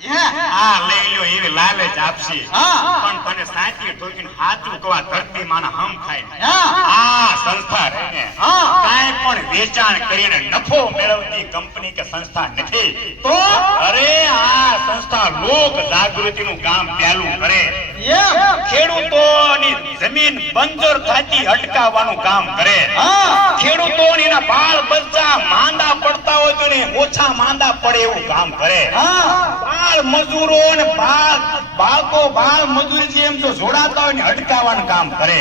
આ લઈ લ્યો એવી લાલચ આપશે પણ તને સાચી ઠોકીને હાચું તો આ ધરતી માના હમ ખાય આ સંસ્થા રહીને કાંઈ પણ વેચાણ કરીને નફો મેળવતી કંપની કે સંસ્થા નથી તો અરે આ સંસ્થા લોક જાગૃતિનું કામ પહેલું કરે ખેડૂતોની જમીન બંજર થતી અટકાવવાનું કામ કરે ખેડૂતોની એના બાળ બચ્ચા માંદા પડતા હોય તો ને ઓછા માંદા પડે એવું કામ કરે બાળ મજૂરો ને બાળ મજૂરી છે એમ તો જોડાતા હોય ને અટકાવવાનું કામ કરે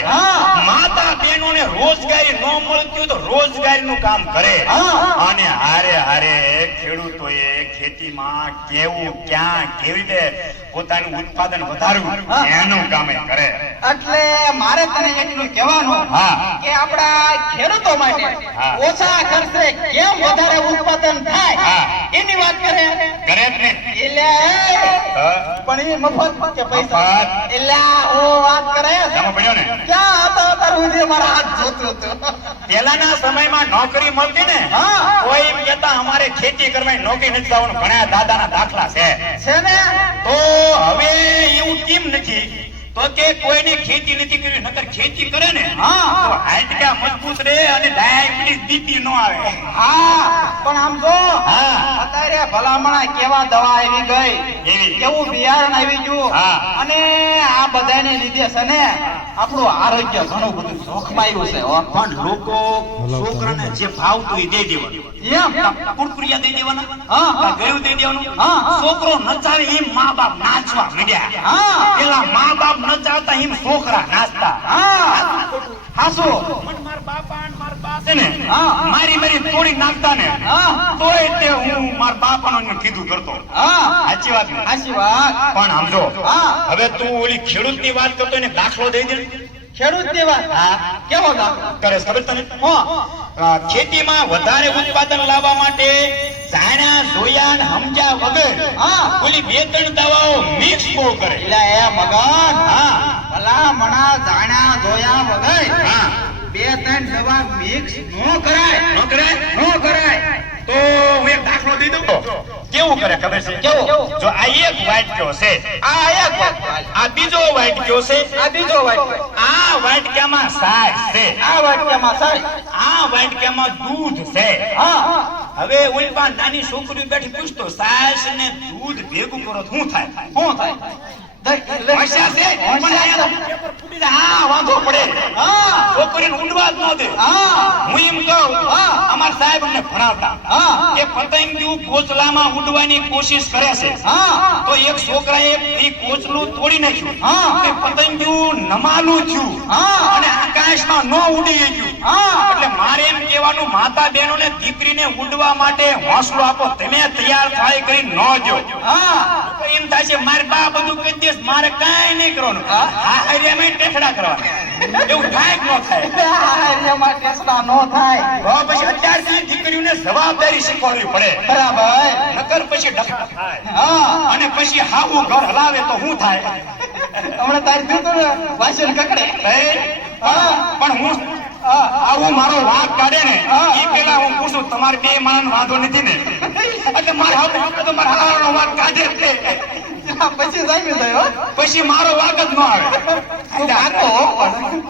માતા બહેનો ને રોજગારી ન મળતી હોય તો રોજગારીનું કામ કરે અને હારે હારે ખેડૂતોએ ખેતીમાં કેવું ક્યાં કેવી રીતે પોતાનું ઉત્પાદન વધારવું એનું કામ કરે. એટલે મારે તને એટલું કહેવાનું કે આપણા ખેડૂતો માટે ઓછા ખર્ચે કેમ વધારે ઉત્પાદન થાય એની વાત કરે કરે જ ને એટલે પણ એ મફત કે પૈસા એટલે હું વાત કરે તમે પડ્યો ને ક્યાં હતો તારું મારા હાથ જોતો હતો પહેલાના સમયમાં નોકરી મળતી ને કોઈ એમ કહેતા અમારે ખેતી કરવાની નોકરી નથી જવાનું ઘણા દાદાના દાખલા છે ને તો હવે એવું કેમ નથી તો કે કોઈને ખેતી નથી કરી નકર ખેતી કરે ને તો હાડકા મજબૂત રહે અને ડાયાબિટીસ બીપી નો આવે પણ આમ જો અત્યારે ભલામણા કેવા દવા આવી ગઈ કેવું બિયારણ આવી ગયું અને આ બધાને લીધે છે ને આપણું આરોગ્ય ઘણું બધું જોખમાયું છે પણ લોકો છોકરાને જે ભાવતું એ દઈ દેવાનું કુરકુરિયા દઈ દેવાના ગયું દઈ દેવાનું છોકરો નચાવે એમ મા બાપ નાચવા માંડ્યા પેલા મા બાપ નચાવતા એમ છોકરા નાચતા હાસો મારા બાપા અને મારા બા છે ને મારી તોડી નાખતા ને તોય તે હું મારા બાપાનો કીધું કરતો સાચી વાત ને સાચી વાત પણ સમજો હવે તું ઓલી ખેડૂત ની વાત કરતો ને દાખલો દઈ દે ખેડૂત ની વાત કેવો દાખલો કરે ખબર તને ખેતીમાં વધારે ઉત્પાદન લાવવા માટે જાણ્યા જોયા ને સમજ્યા વગર ઓલી બે ત્રણ દવાઓ મિક્સ બહુ કરે એટલે એ મગન ભલા મણા જાણ્યા જોયા વગર બે ત્રણ દવા મિક્સ નો કરાય તો હું એક દાખલો દઈ દઉં કેવું કરે ખબર છે કેવો જો આ એક વાટક્યો છે આ બીજો વાટક્યો છે આ વાટક્યામાં સાસ છે આ વાટક્યામાં સાસ આ વાટક્યામાં દૂધ છે હવે ઓલપા નાની છોકરી બેઠી પૂછતો સાસ ને દૂધ ભેગું કરો તો શું થાય વાંધો પડે છોકરીને ઊંડવા જ ન દે હું એમ કહું અમારા સાહેબ અમને ભણાવતા કે પતંગિયું કોચલામાં ઉડવાની કોશિશ કરે છે તો એક છોકરાએ એ કોચલું તોડી નાખ્યું કે પતંગિયું નમાલું થયું અને આકાશમાં ન ઉડી ગયું એટલે મારે એમ કહેવાનું માતા બહેનોને દીકરીને ઉડવા માટે હોંસલો આપો તમે તૈયાર થાય કરી ન જો એમ થાય છે મારે બા બધું કહી દે મારે કઈ નહીં કરવાનું ટેકડા કરવાના એવું થાય ન થાય પછી અત્યારથી દીકરીઓને જવાબદારી શીખવાડવી પડે બરાબર નકર પછી ડખા થાય અને પછી હાવું ઘર હલાવે તો શું થાય હમણાં તારી જોતો ને વાસણ કકડે પણ હું આવું મારો વાંક કાઢે ને એ પેલા હું પૂછું તમારે બે માણસ વાંધો નથી ને એટલે મારે તો મારા હારાનો વાંક કાઢે જ પછી મારો વાંક જ ન આવે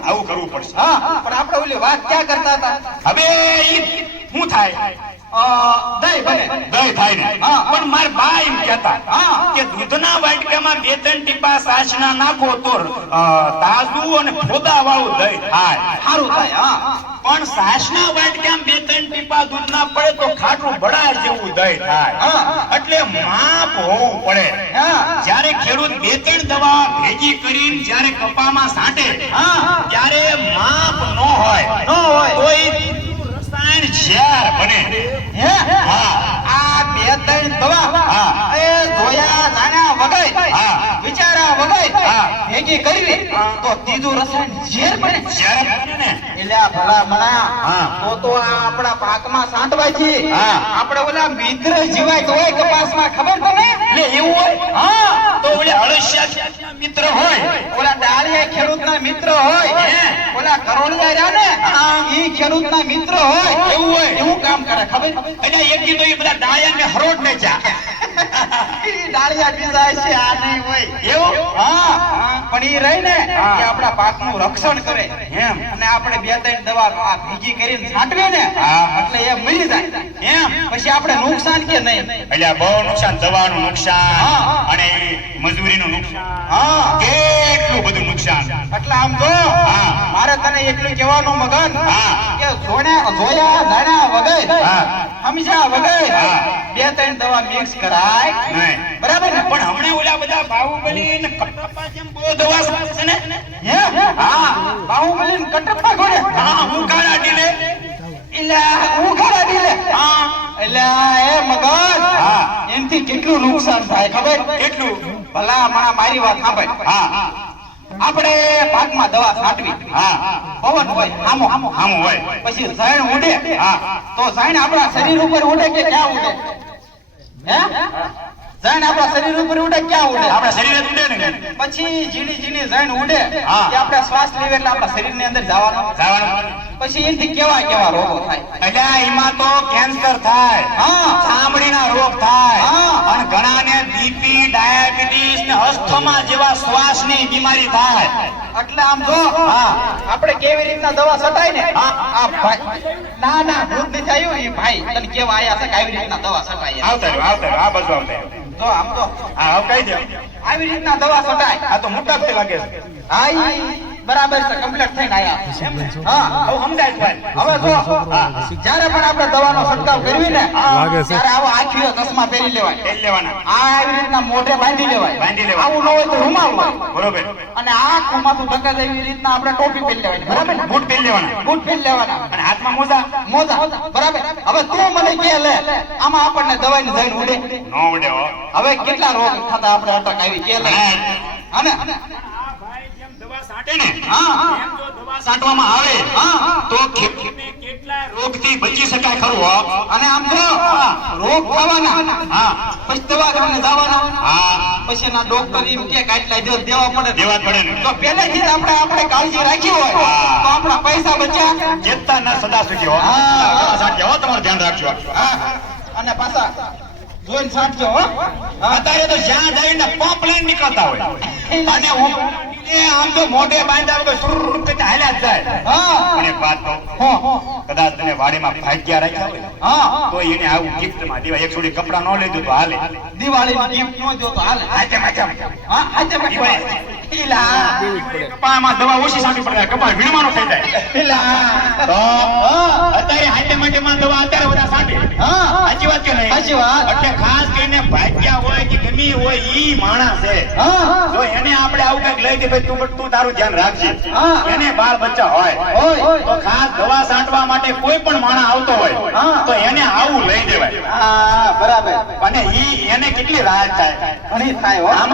આવું કરવું પડશે પણ આપણે ઓલી વાત ક્યાં કરતા હતા હવે શું થાય દહીં બને દહીં થાય ને પણ મારા બા એમ કહેતા કે દૂધના વાટકામાં બે ત્રણ ટીપા સાચના નાખો તો તાજું અને ફોદા વાળું દહીં થાય સારું થાય પણ સાસના વાટકામાં બે ત્રણ ટીપા દૂધ ના પડે તો ખાટું બળા જેવું દહીં થાય એટલે માપ હોવું પડે જ્યારે ખેડૂત બે ત્રણ દવા ભેગી કરીને જ્યારે કપામાં છાંટે ત્યારે માપ ન હોય કોઈ રસાયણ ઝેર બને આ બે ત્રણ દવા એ જોયા જાણ્યા વગર વિચારા વગર ભેગી કરવી તો ત્રીજું રસાયણ ઝેર બને એટલે ભલા મણા તો આપણા પાકમાં સાંટવાથી આપણે ઓલા મિત્ર જીવાય તો હોય કપાસમાં ખબર તો નહીં એટલે એવું હોય તો ઓલે અળસિયા મિત્ર હોય ઓલા ડાળિયા ખેડૂતના ખેડૂતના મિત્ર હોય હે? ઓલા કરોડિયા રહ્યા ને ઈ ખેડૂતના મિત્ર હોય એવું હોય? એવું કામ કરે ખબર એટલે એક દી તો એ બધા ડાયન ને હરોટ ને ચા ઈ ડાળિયા બીજા છે આ નહીં હોય એવું? હા પણ ઈ રહી ને હા. એ આપણા પાકનું રક્ષણ કરે એમ? અને આપણે બે ત્રણ દવા આ ભેગી કરીને છાંટવે ને હા. એટલે એ મરી જાય એમ? પછી આપણે નુકસાન કે નહીં એટલે બહુ નુકસાન, દવાનું નુકસાન હા. અને મજૂરીનું નુકસાન, હા કેટલું બધું નુકસાન. એટલે આમ જો હા. મારે તને એટલું કહેવાનું મગન હા. કે જોયા જાણ્યા વગર હા. સમજ્યા વગર હા. બે ત્રણ દવા મિક્સ કરાય નહીં. બરાબર ને પણ હમણાં ઓલા બધા બાહુબલી ને કટપ્પા જેમ બહુ દવા છાંટે છે ને? હે હા બાહુબલી ને કટપ્પા ઘોડે હા, ઉકાળા ઢીલે. ઇલા ઉઘાડા દીલે હા. એલા એ મગન હા. એનથી કેટલું નુકસાન થાય ખબર કેટલું? ભલા મારી વાત સાંભળ હા. આપણે પાકમાં દવા છાંટવી હા. પવન હોય આમો આમ હોય. પછી ઝાડ ઉડે હા. તો ઝાડ આપણા શરીર ઉપર ઉડે કે ક્યાં ઉડે હે ઝાડ આપણા શરીર ઉપર ઉડે ક્યાં ઉડે આપણા શરીરે જ ઉડે ને. પછી ઝીણી ઝીણી ઝાડ ઉડે હા. એ આપણે શ્વાસ લઈએ એટલે આપણા શરીરની અંદર જવાનો જવાનું. પછી એનાથી કેવા રોગો થાય એટલે એમાં તો કેન્સર થાય, હા. ચામડીના રોગ થાય, હા. અને ઘણાને બીપી, ડાયાબિટીસ ને અસ્થમા જેવા શ્વાસની બીમારી થાય. એટલે આમ જો હા. આપણે કેવી રીતના દવા છટાય ને હા. આ ભાઈ ના ભૂત નથી આવ્યું ઈ ભાઈ તને કેવા આયા છે કે આવી રીતના દવા છટાય આવતા રહ્યો, આ બાજુ આવતા રહ્યો. જો આમ તો હા, હવે કહી દો. આવી રીતના દવા છટાય આ તો મોટા જ લાગે છે. હા ઈ બરાબર છે કમ્પ્લીટ થઈને આયા હા હવે સમજાય છે ભાઈ. હવે જો જ્યારે પણ આપણે દવાનો છંટકાવ કરવી ને લાગે છે. ત્યારે આવો આખીઓ ચશ્મા પહેરી લેવાય તેલ લેવાના. આ આવી રીતના મોઢે બાંધી લેવાય બાંધી લેવાય. આવું ન હોય તો રૂમાલ હોય બરોબર. અને આખું માથું ઢકા જાય એવી રીતના આપણે ટોપી પહેરી લેવાની બરાબર ને બૂટ પહેરી લેવાના. બૂટ પહેરી લેવાના અને હાથમાં મોજા. મોજા બરાબર હવે તું મને કે લે આમાં આપણને દવાની જઈને ઉડે નો ઉડે હો. હવે કેટલા રોગ થતા આપણે અટક આવી કે લે અને દવા છાંટે ને, હા એમ જો દવા છાંટવામાં આવે હા તો કેટલા રોગથી બચી શકાય ખરું હો. અને આમ જો રોગ થવાના હા. પછી દવાખાને જવાના હા. પછી એના ડોક્ટર એમ કે આટલા દિવસ દેવા પડે દેવા જ પડે ને. તો પહેલેથી જ આપણે કાળજી રાખી હોય હા. તો આપણા પૈસા બચ્યા ચેતતા ન સદા સુખી હો. હા. દવા છાંટજો હો, તમારું ધ્યાન રાખજો. હા અને પાછા જોઈને છાંટજો હો અત્યારે તો જ્યાં જઈને પંપ લઈને નીકળતા હોય અને એ આમ તો મોઢે બાંધ્યા વગર સુર કરીને હાલ્યા જ જાય. હા અને એક વાત કહું, હો કદાચ તને વાડીમાં ભાગ્યા રાખ્યા હોય હા તો એને આવું ગિફ્ટમાં દેવા એક જોડી કપડા ન લીધું તો હાલે. દિવાળીની ગિફ્ટ નો દો તો હાલે હાચે માચા. હા આજે દિવાળી. ઈલા કપામાં દવા ઓછી છાંટવી પડે, કપા વીણવાનો થઈ જાય. ઈલા તો અત્યારે હાથે માટેમાં દવા અત્યારે બધા છાંટે. હા સાચી વાત કે નહીં? સાચી વાત. એટલે ખાસ કરીને ભાગ્યા હોય કે ગમી હોય ઈ માણસ છે. હા જો એને આપણે આવું કઈક લઈ દે ભાઈ તું તારું ધ્યાન રાખજે. હા. એને બાળ બચ્ચા હોય હોય. તો ખાસ દવા છાંટવા માટે કોઈ પણ માણસ આવતો હોય હા. તો એને આવું લઈ દેવાય. હા બરાબર અને ઈ એને કેટલી રાહત થાય. ઘણી થાય હો આમ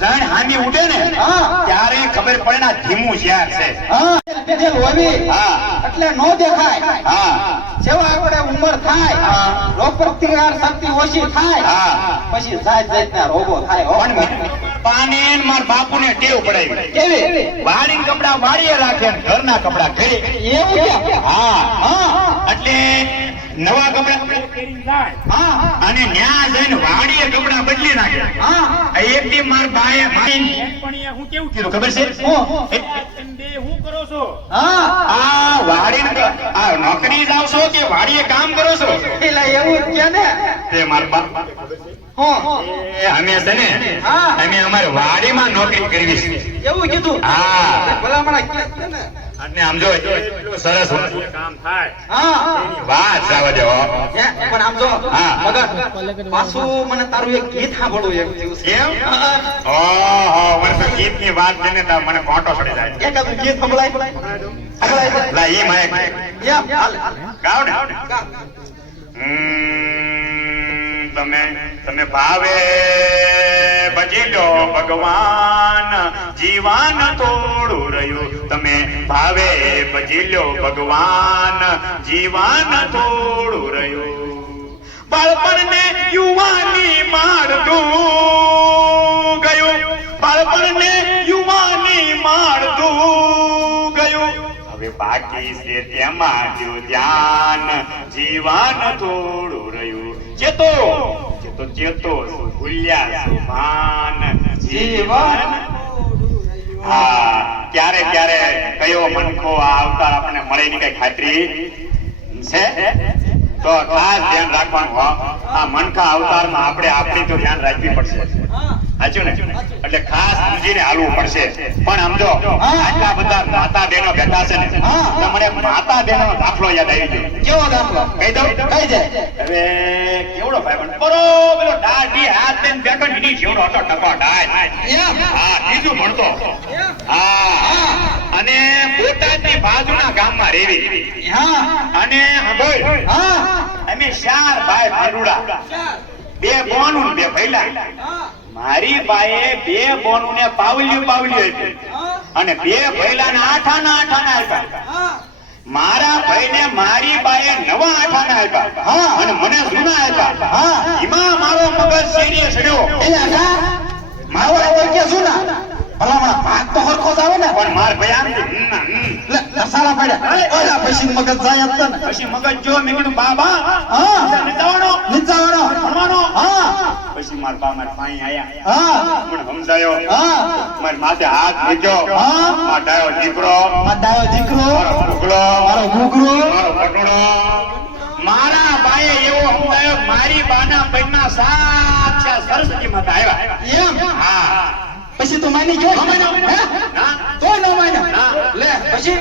જાણ હામી ઉડે ને હા. ત્યારે ખબર પડે ને આ ધીમું ઝેર છે. હા તે લોહી હા. એટલે નો દેખાય હા. જેવા આપણે ઉંમર થાય હા. રોગ પ્રતિકાર શક્તિ ઓછી થાય હા. પછી જાતના રોગો થાય હો પણ પાણી માર બાપુને ટેવ પડાવી. કેવી વાડીન કપડા વાડીએ રાખે ને ઘરના કપડા ઘરે. એવું કે હા. હા એટલે નવા કપડા પહેરીને જાય હા અને ન્યા જઈને વાડીએ કપડા બદલી નાખે. હા એક દી માર બાએ હું કેવું કીધું ખબર છે? હું. હું કરો છો? હા આ વાડીને આ નોકરી જાવ છો કે વાડીએ કામ કરો છો? એટલે એવું જ કે ને તે માર બાપ હું એ અમે છે ને હા. અમે અમારી વાડીમાં નોકરી કરવી છે. એવું કીધું હા. ભલામણા કે છે ને અને આમ જો એટલું સરસ કામ થાય. હા વાત જવા દે હો. હે, પણ આમ જો હા. મગન પાછું મને તારું એક ગીત સાંભળવું એમ થયું છે એમ? હા. ઓહો, મને તો ગીતની વાત છે ને તો મને કોટો ચડી જાય. એકાદું ગીત સંભળાય સંભળાય છે? લા ઈ માયક એમ હાલે ગાવ ને. ગા. તમે ભાવે ભજી લો ભગવાન, જીવાન થોડું રહ્યું. તમે ભાવે ભજી લો ભગવાન, જીવાન થોડું રહ્યું. બાળપણને યુવાની મારતું ગયું, બાળપણને યુવાની મારતું હવે બાકી છે તેમાં જો ધ્યાન જીવન થોડું રહ્યું ચેતો શું ભૂલ્યા શું ભાન જીવન હા ક્યારે ક્યારે કયો મનખો આ અવતાર આપણને મળે ની કઈ ખાતરી છે તો ખાસ ધ્યાન રાખવાનું આ મનખા અવતારમાં આપણે આપણી તો ધ્યાન રાખવી પડશે સાચું ને એટલે ખાસ સમજીને હાલવું પડશે પણ સમજો આટલા બધા માતા બહેનો બેઠા છે ને તો મને માતા બહેનો દાખલો યાદ આવી ગયો કેવો દાખલો કહી દઉં કઈ જાય હવે કેવડો ભાઈ પણ બરોબર દાઢી હાથ લઈને બેઠો ને એની જેવડો હતો ટકો ડાય હા બીજું ભણતો હા અને બોટાદની બાજુના ગામમાં રેવી અને સાંભળ અમે 4 ભાઈ ભાડુડા 2 બોનું 2 ભૈલા મારી બાએ 2 બોનું ને પાવલિયું આપ્યું અને 2 ભૈલાના આઠાના આપ્યા મારા ભાઈને મારી બાએ નવા આઠાના આપ્યા અને મને જૂના આપ્યા એમાં મારો મગજ શેરીએ ચડ્યો મારો કે જૂના ભલામણા ભાગ તો હરખો જ આવે ને પણ માર ભયાન દસાલા પડ્યા ઓલા પછી મગજ જાય જ ને પછી મગજ જો મેં કીધું બાબા નિચાવણો ભણવાનો પછી માર બા માર પાણી આયા મને સમજાયો મારી માથે હાથ મૂક્યો મારો ડાયો દીકરો મારો ભૂગલો મારો પટોળો મારા બાએ એવો સમજાયો મારી બાના પૈના સાક્ષાત સરસ્વતી માતા આવ્યા એમ હા પછી તો માની ગયો તો ન માન્યો લે પછી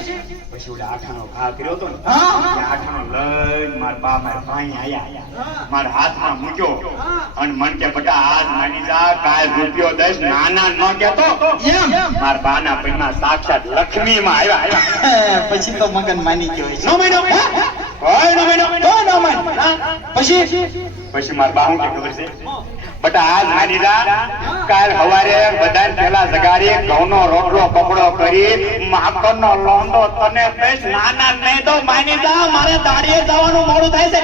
ઓલા આઠાનો ઘા કર્યો તો ને આઠાનો લઈને મારા બા મારા ભાઈ આયા મારા હાથમાં મૂક્યો અને મન કે બટા આજ માની જા કાલ રૂપિયો 10 નાના ન કેતો એમ મારા બાના પૈના સાક્ષાત લક્ષ્મી માં આવ્યા પછી તો મગન માની ગયો નો મહિનો હોય નો મહિનો તો ન માન પછી મારા બા હું કે ખબર છે બટા આજ માની જા કાલ સવારે બધા પેલા જગાડી ઘઉંનો રોટલો પકડો કરી માખણનો લોંડો તને બેસ નાના નહીં તો માની જા મારે દાડીએ જવાનું મોડું થાય છે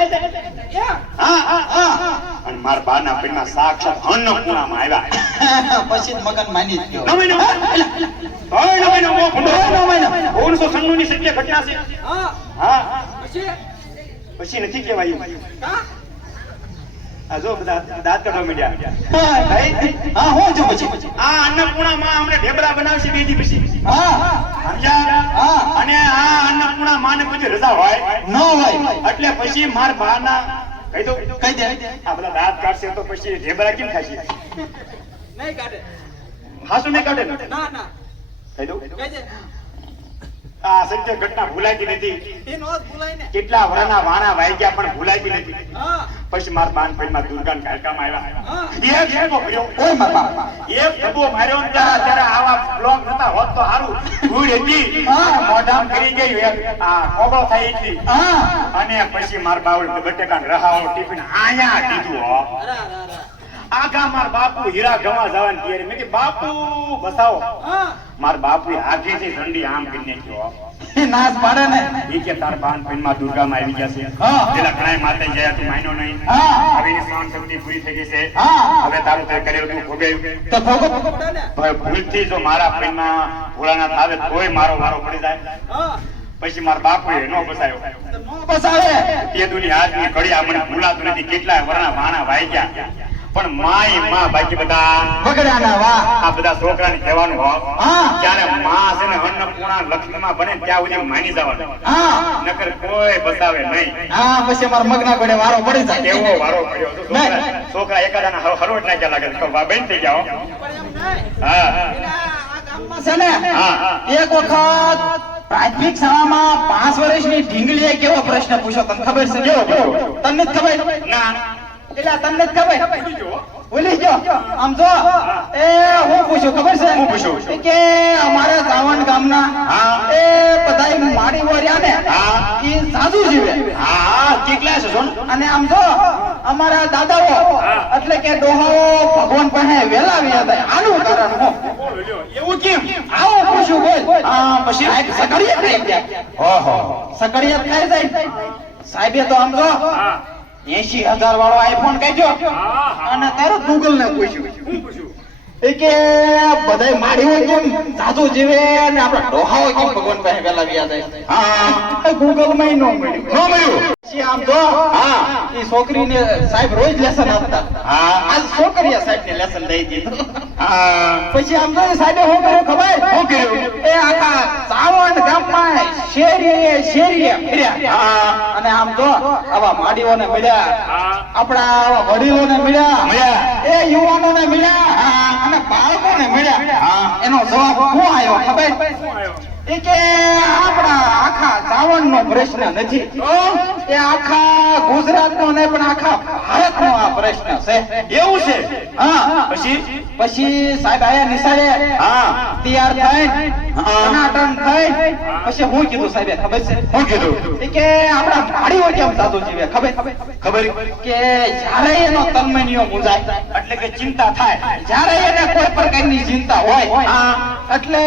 અને મારા બાના પેટમાં સાક્ષાત અન્નપૂર્ણામાં આવ્યા પછી મગન માની જ ગયો નવીનો મો ફૂંડો 1996 ની સત્ય ઘટના છે હા પછી નથી કહેવાયું આ જો દાંત કાઢવા માંડ્યા હું જો પછી આ અન્નપૂર્ણા માં અમને ઢેબરા બનાવશે બેજી પછી સમજ્યા અને આ અન્નપૂર્ણા માને પછી રજા હોય ન હોય એટલે પછી માર બાના કહી દો કહી દે આ બધા દાંત કાઢશે તો પછી ઢેબરા કેમ ખાશે નહીં કાઢે હાસુ નહીં કાઢે ના કહી દો કહી દે આ સત્ય ઘટના ભૂલાતી નથી એનો જ ભૂલાય ને કેટલા વર્ષના વાણા વાગ્યા પણ ભૂલાતી નથી પછી માર બાન ભાઈમાં દુર્ગાન કાલકામાં આવ્યા એક ઠેબો ભર્યો ઓય બાપા એક ઠેબો માર્યો ત્યારે આવા બ્લોક નતા હોત તો હારું ધૂળ હતી મોઢામ કરી ગઈ એક આ કોબળો થઈ હતી અને પછી માર બાવળ બટેકાન રહાવો ટિફિન આયા દીધું હો આખા માર બાપુ હીરા ગવા જવાન ત્યારે મેં કે બાપુ બસાવો માર બાપુ આગેથી ઠંડી આમ કરીને ગયો નાશ પાડે ને એ કે તાર બાન પૈનમાં દુર્ગામાં આવી ગયા છે પેલા ઘણા માતા ગયા તું માન્યો નહીં હવે એની સહન શક્તિ પૂરી થઈ ગઈ છે હવે તારું તે કરેલું તું ભોગવ્યું તો ભોગો ભૂલથી જો મારા પૈનમાં ભોળાનાથ આવે તોય મારો વારો પડી જાય પછી મારા બાપુએ નો બસાયો બસાવે તે દુની હાથની ઘડી આ મને ભૂલાતું નથી કેટલાય વરના વાણા વાગ્યા પણ માય માં બાકી બધા બગડાના વાહ આ બધા છોકરાને કહેવાનું હો જ્યારે માં છે ને અન્નપૂર્ણા લક્ષ્મીમાં બને ત્યાં સુધી માની જવાનું નકર કોઈ બસાવે નહીં પછી અમાર મગના ગોડે વારો પડી જાય કેવો વારો પડ્યો તો છોકરા એકાદાના હરોટ નાખ્યા લાગે તો બેન થઈ જાઓ છે ને એક વખત પ્રાથમિક શાળામાં 5 વર્ષની ઢીંગલીએ કેવો પ્રશ્ન પૂછ્યો તને ખબર છે કેવો તને જ ખબર ના એટલે તમને જ ખબર ભૂલી ગયો આમ જો એ હું પૂછ્યું ખબર છે હું પૂછ્યું કે અમારા સાવણ ગામના એ બધાય માડી વોર્યા ને એ સાધુ જીવે કેટલા છે સોન અને આમ જો અમારા દાદાઓ એટલે કે ડોહાઓ ભગવાન પાસે વેલા વ્યા હતા આનું કારણ હું એવું કેમ આવો પૂછ્યું બોલ પછી સકડિયા ખાઈ ગયા ઓહો સકડિયા ખાઈ જાય સાહેબે તો આમ જો 80,000 વાળો આઈફોન કાઢ્યો અને તરત ગૂગલ ને પૂછ્યું એ કે બધાય માડી હોય કેમ સાધુ જીવે ને આપણા ડોહાઓ કેમ ભગવાન પાસે વેલા વ્યા જાય. હા ગૂગલ માં નો મળ્યું. ન મળ્યું. પછી આમ જો એ છોકરીને સાહેબ રોજ લેસન આપતા. હા આજ છોકરીએ સાહેબ ને લેસન દઈ દીધું. હા પછી આમ જો સાહેબે શું કર્યું ખબર? શું કર્યું? એ આખા સાવણ ગામમાં શેરીએ ફર્યા. હા અને આમ જો આવા માડીઓને મળ્યા, હા આપણા આવા વડીલોને મળ્યા, મળ્યા. એ યુવાનોને મળ્યા અને બાળકોને મળ્યા. હા. એનો જવાબ શું આવ્યો ખબર? એ કે આપણા આખા ચાવણનો પ્રશ્ન નથી, એ આખા ગુજરાતનો ને પણ આખા ભારતનો આ પ્રશ્ન છે. એવું છે. હા. પછી સાહેબ આયા નિશાળે હા તૈયાર થઈને હા. ટનાટન થઈને પછી હું કીધું સાહેબે ખબર છે? શું કીધું? એ કે આપણા માડીઓ કેમ સાધુ જીવે ખબર? ખબર? કે જ્યારે એનો તન્મયનીઓ મૂંઝાય, એટલે કે ચિંતા થાય. જ્યારે એને કોઈ પ્રકારની ચિંતા હોય, હા એટલે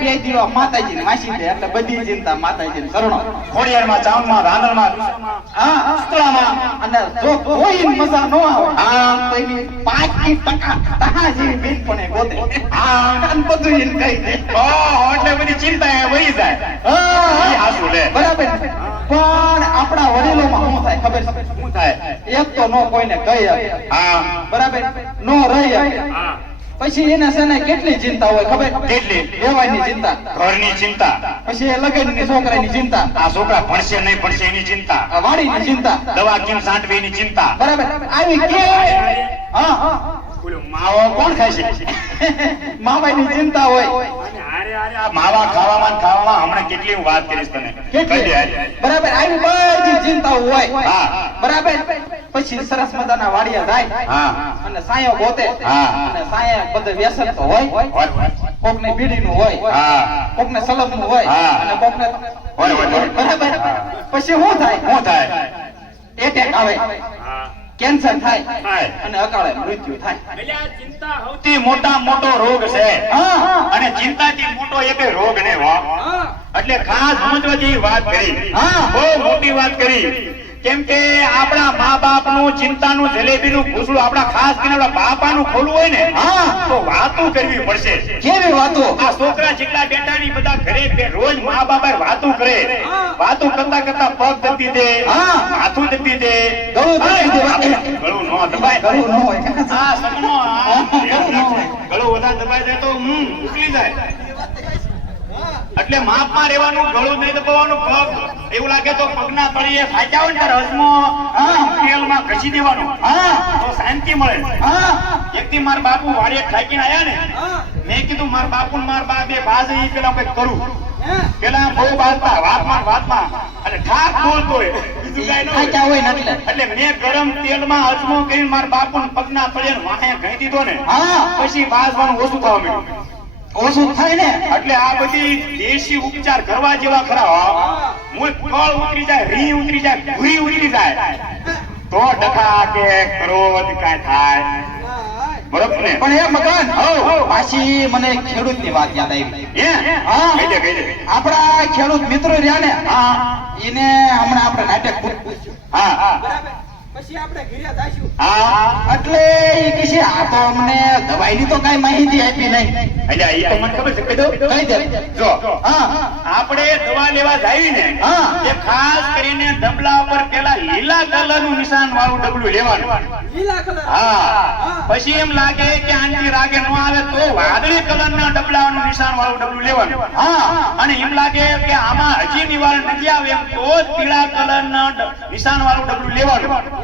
બે દીવા માતાજીને વાંચી દે, એટલે બધી ચિંતા માતાજીને શરણો. ખોડિયારમાં, ચાવણમાં, રાંદલમાં, હા, અસ્તળામાં. અને જો કોઈ મજા ન આવે હા. તો એની 5% જેવી બેનપણે ગોતે. હા અને બધું એને કહી દે. ઓહો, એટલે બધી ચિંતા એ વહી જાય. હા, ઈ હાચું લે. બરાબર. પણ આપણા વડીલોમાં શું થાય ખબર છે? શું થાય? એક તો નો કોઈને કહી શકે, હા બરાબર, નો રહી શકે. હા પછી એને છે ને કેટલી ચિંતા હોય ખબર? કેટલી? રહેવાની ચિંતા, ઘરની ચિંતા, પછી એ લગ્નની છોકરાની ચિંતા, આ છોકરા ભણશે નહીં ભણશે એની ચિંતા, આ વાડીની ચિંતા, દવા કેમ સાંટવી એની ચિંતા. બરાબર. આવી કે હા, ઓલો માવો કોણ ખાય છે? મામાની ચિંતા હોય, આ માવા ખાવામાં ને ખાવામાં હમણાં કેટલી હું વાત કરીશ તને. કહી દે હાલ. બરાબર. આવી બધી ચિંતાઓ હોય, હા. બરાબર. પછી સરસ મજાના વાડિયા જાય હા અને સાયો ગોતે, હા. અને સાયા બધે વ્યસન તો હોય, હોય. કોકને બીડીનું હોય, હા કોકને સલમનું હોય, હા. અને કોકને હોય. બરાબર. પછી શું થાય? શું થાય? એટેક આવે, હા કેન્સર થાય થાય. અને અકાળે મૃત્યુ થાય. સૌથી મોટામાં મોટો રોગ છે. હા, અને ચિંતાથી મોટો એક રોગ ને હો. એટલે ખાસ સમજવા જેવી વાત કરી. હા. બહુ મોટી વાત કરી. કેમ કે આપણા મા બાપ નું ચિંતાનું જલેબીનું ભૂસડું આપણા ખાસ કરીને આપણા બાપાનું ખોલવું હોય ને, હા. તો વાતું કરવી પડશે. કેવી વાતો? આ છોકરા જેટલા બેટા ની બધા ઘરે રોજ મા બાપ વાતું કરે. વાતું કરતા કરતા પગ દબી દે, હા. માથું દબી દે, ગળું દબાઈ દે. ગળું ન દબાય. ગળું ન હોય. આ સગનો ગળું વધારે દબાઈ જાય તો ઉકલી જાય. એટલે માપમાં રહેવાનું, ગળું નહીં દબાવવાનું. પગ એવું લાગે તો પગના તળિયે ફાટ્યા હોય ને ત્યારે હસમો તેલમાં ઘસી દેવાનું. હા, તો શાંતિ મળે. હા, એક દી મારા બાપુ વાડીએ ઠાકીને આયા ને, મેં કીધું મારા બાપુ ને મારા બા બે બાજે ઈ પેલા કઈક કરું. પેલા બહુ બાજતા વાતમાં અને ઠાક બોલતો હોય, બીજું કાંઈ ન હોય. થાક્યા હોય ને એટલે. એટલે મેં ગરમ તેલમાં હસમો કરીને મારા બાપુ ને પગના તળિયે વાહે ઘઈ દીધો ને, હા, પછી બાજવાનું ઓછું થવા માંડ્યું. ઓછું થાય ને. એટલે આ બધી દેશી ઉપચાર કરવા જેવા ખરા હો. મૂળ ફળ ઉતરી જાય, રી ઉતરી જાય, ભૂરી ઉતરી જાય, તો ડખા કે ક્રોધ કાંઈ થાય. બરોબર ને? પણ એ મગન, પાછી મને ખેડૂતની વાત યાદ આવી. હે? હા. કહી દે. આપણા ખેડૂત મિત્રો રહ્યા ને, હા એને હમણાં આપણે નાટક પૂછ્યું. હા પછી આપણે ઘરે જાશું. હા. એટલે ઈ કહે છે, આ તો અમને દવાઈની તો કાંઈ માહિતી આપી નહીં. એટલે એ તો મને ખબર છે. કહી દઉં? કહી દે. જો હા, આપણે દવા લેવા જાવી ને, હા. એ ખાસ કરીને ડબલા ઉપર પેલા લીલા કલરનું નિશાન વાળું ડબલું લેવાનું. હા. પછી એમ લાગે કે આની રાગે ન આવે તો વાદળી કલરના ડબલાનું નિશાન વાળું ડબલું લેવાનું. હા, અને એમ લાગે કે આમાં હજી નિવારણ નથી આવે એમ તો જ પીળા કલરના નિશાન વાળું ડબલું લેવાનું.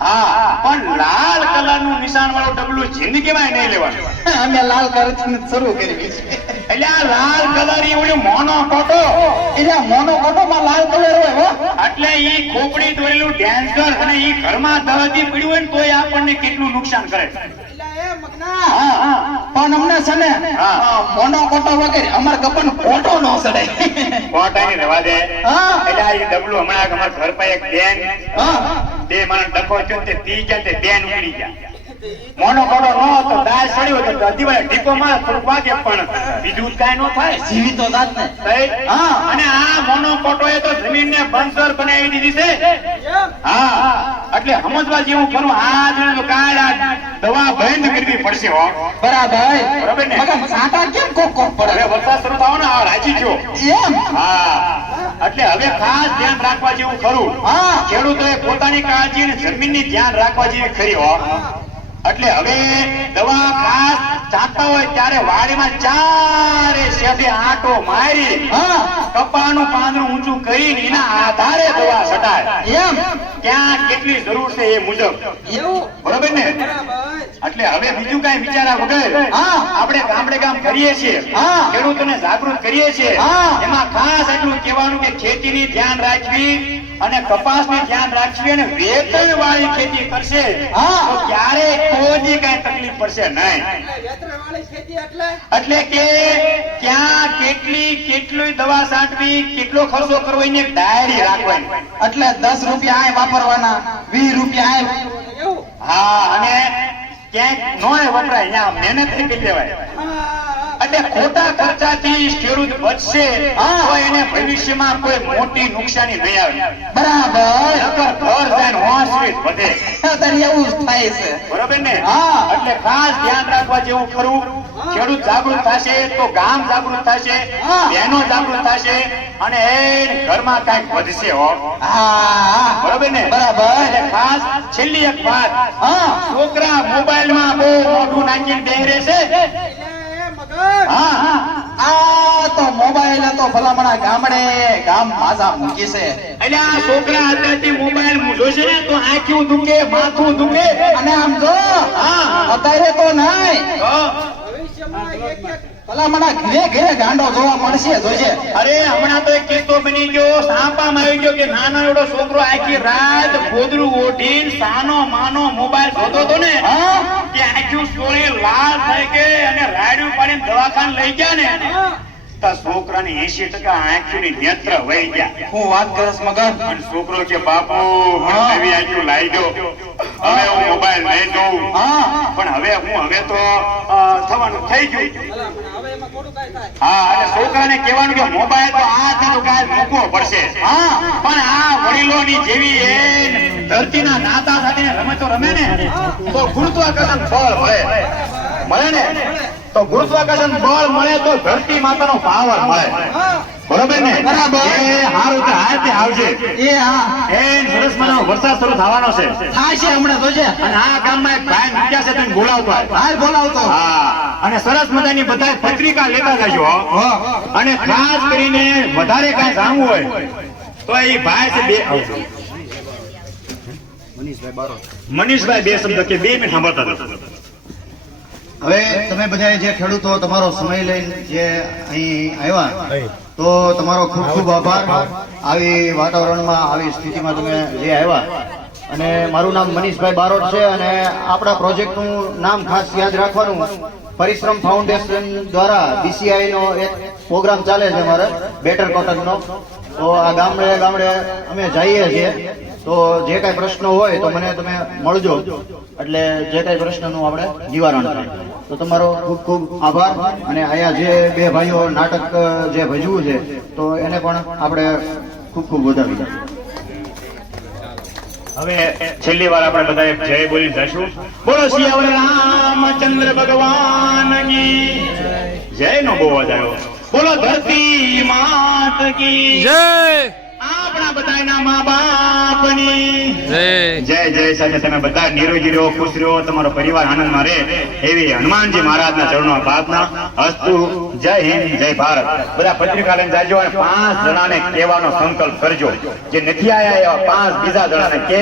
હા, પણ લાલ કલરનું નિશાન વાળું ડબલું જિંદગીમાં નહીં લેવાનું. અમે લાલ કલરથી શરૂ કરી છે. એટલે આ લાલ કલર ઈ ઓલું મોનો કોટો, એટલે મોનો કોટોમાં લાલ કલર હોય હો. એટલે ઈ ખોપડી દોરેલું ડેન્સર અને ઈ ઘરમાં દવાથી પડ્યું હોય ને તોય આપણને કેટલું નુકસાન કરે. હા, પણ અમને છે ને હા. મોનો કોટો વગેરે અમાર ગપન કોટો નો સડાય. કોટાની રવા દે. હા. એટલે આ ઈ ડબલું હમણાં અમારા ઘર પાસે એક બેન, હા, બે માણસ ડખો થયો ને તે પી ગયા, તે બેન ઉકળી ગયા. મોનો કોડો નો તો દાળ સડી હોય તો અધીવાય ઢીકો મારે થોડું વાગે પણ બીજું કાંઈ ન થાય. જીવી તો જાત ને. સહી? હા. અને આ મોનો કોટો એ તો જમીનને બંજર બનાવી દીધી છે. હા, એટલે સમજવા જેવું ખરું. આ જો કાળ આ દવા બંધ કરવી પડશે હો. બરાબર. બરાબર ને? મગર સાંટા કેમ કોક કોક પડે? હવે વરસાદ શરૂ થવાનો આ રાજી થયો. એમ. હા, એટલે હવે ખાસ ધ્યાન રાખવા જેવું ખરું. હા. ખેડૂતોએ પોતાની કાળજી અને જમીનની ધ્યાન રાખવા જેવી ખરી હો. એટલે હવે દવા ખાસ ચાટતા હોય ત્યારે વાડીમાં ચારે સેબે આંટો મારી હા. કપાનું પાંદડું ઊંચું કરીને એના આધારે દવા છટાય. એમ. ક્યાં કેટલી જરૂર છે એ મુજબ. એવું. બરોબર ને? એટલે હવે બીજું કઈ વિચારા વગર હા. આપણે ગામડે ગામ ફરીએ છીએ, હા. ખેડૂતોને જાગૃત કરીએ છીએ. હા. એમાં ખાસ એટલું કહેવાનું કે ખેતીની ધ્યાન રાખવી અને કપાસની ધ્યાન રાખવી અને વેતન વાળી ખેતી કરશે હા. તો ક્યારેય કોઈ કઈ તકલીફ પડશે નહીં. એટલે કે ક્યાં કેટલી દવા છાંટવી, કેટલો ખર્ચો કરવો એની એક ડાયરી રાખવાની. એટલે 10 રૂપિયા આય વાપરવાના, 20 રૂપિયા આય. હા, અને ક્યાંક નોય વપરાય અહીંયા મહેનત કરી લેવાય. એટલે ખોટા ખર્ચાથી ખેડૂત બચશે તો એને ભવિષ્યમાં કોઈ મોટી નુકસાની નહીં આવે. બરાબર. નકર ઘર જાય ને હોંશવીત વધે. તારી એવું જ થાય છે. બરોબર ને? હા. એટલે ખાસ ધ્યાન રાખવા જેવું ખરું. ખેડૂત જાગૃત થશે તો ગામ જાગૃત થશે, હા. બહેનો જાગૃત થશે અને એ ઘરમાં કાંઈક વધશે હો. હા. બરોબર ને? બરાબર. એટલે ખાસ છેલ્લી એક વાત. હા. છોકરા મોબાઈલમાં બહુ મોઢું નાખીને બેહરે છે. હા, આ તો મોબાઈલ તો ભલામણા ગામડે ગામ માઝા મૂકી છે. એટલે આ છોકરા અત્યારથી મોબાઈલ જોશે ને તો આંખું દુખે, માથું દુખે. અને આમ જો હા. અત્યારે તો નહીં, તો ભલામણા ઘરે ઘરે ગાંડો જોવા મળશે. જોજે. અરે હમણાં તો એક કિસ્સો બની ગયો, સાપામાં આવી ગયો કે નાનો એવડો છોકરો આખી રાત ગોદડું ઓઢીને સાનો માનો મોબાઈલ જોતો હતો ને હા. કે આખું સોળી લાલ થઈ ગઈ અને રાડ્યું પાડીને દવાખાને લઈ ગયા ને તો છોકરાની 80% આંખની નેત્ર વહી ગયા. હું વાત કરસ મગર. અને છોકરો કે બાપુ મને નવી આંખું લાવી દો, હવે હું મોબાઈલ નહીં જોઉં. હા. પણ હવે તો થવાનું થઈ ગયું. હા, એટલે છોકરાને કહેવાનું કે મોબાઈલ તો આ તો કાલ મૂકવો પડશે. હા. પણ આ વડીલોની જેવી એ ધરતીના નાતા સાથે રમતો રમે ને તો ગુરુત્વાકર્ષણ બળ મળે ને તો ગુરુત્વાકર્ષણ બળ મળે તો ધરતી માતાનો પાવર મળે. બરોબર ને? બરાબર. એ હારું તો હાથે આવશે. એ હા. એ સરસ મજાનો વરસાદ શરૂ થવાનો છે થાય છે હમણાં. જોજે. અને આ ગામમાં એક ભાઈ મૂક્યા છે તેને બોલાવતો આય. હાલ બોલાવતો. હા, અને સરસ મજાની બધા પત્રિકા લેતા જજો હો. હા. અને ખાસ કરીને વધારે કાંઈ જાણવું હોય તો એ ભાઈ છે બે મનીષભાઈ બે શબ્દ કે 2 મિનિટ સાંભળતા હતા. હવે તમે બધા જે ખેડૂતો તમારો સમય લઈને જે અહીં આવ્યા તો તમારો ખૂબ ખૂબ આભાર. આવી વાતાવરણમાં આવી સ્થિતિમાં તમે જે આવ્યા. અને મારું નામ મનીષભાઈ બારોટ છે અને આપણા પ્રોજેક્ટનું નામ ખાસ યાદ રાખવાનું, પરિશ્રમ ફાઉન્ડેશન દ્વારા BCI નો એક પ્રોગ્રામ ચાલે છે અમારે બેટર કોટનનો. તો આ ગામડે ગામડે અમે જઈએ છીએ. તો જે કાંઈ પ્રશ્નો હોય તો મને તમે મળજો, એટલે જે કાંઈ પ્રશ્નનું આપણે નિવારણ થાય. તો તમારો ખૂબ ખૂબ આભાર. અને અહીંયા જે બે ભાઈઓ નાટક જે ભજવું છે તો એને પણ આપણે ખૂબ ખૂબ વધાવી. હવે છેલ્લી વાર આપણે બધા જય બોલી જશું. બોલો સિયાવર રામચંદ્ર ભગવાન કી જય નો બહુ વધારો. બોલો ધરતી માત કી જય. આપણા બધાના મા બાપની જય જય. સાથે તમે બધા નિરોગી રહો, ખુશ રહો, તમારો પરિવાર આનંદમાં રહે એવી હનુમાનજી મહારાજના ચરણોમાં પ્રાર્થના. અસ્તુ. જય હિન્દ, જય ભારત. બધા પત્રિકા લઈને જાજો અને 5 જણાને કહેવાનો સંકલ્પ કરજો. જે નથી આયા એવા 5 બીજા જણાને કે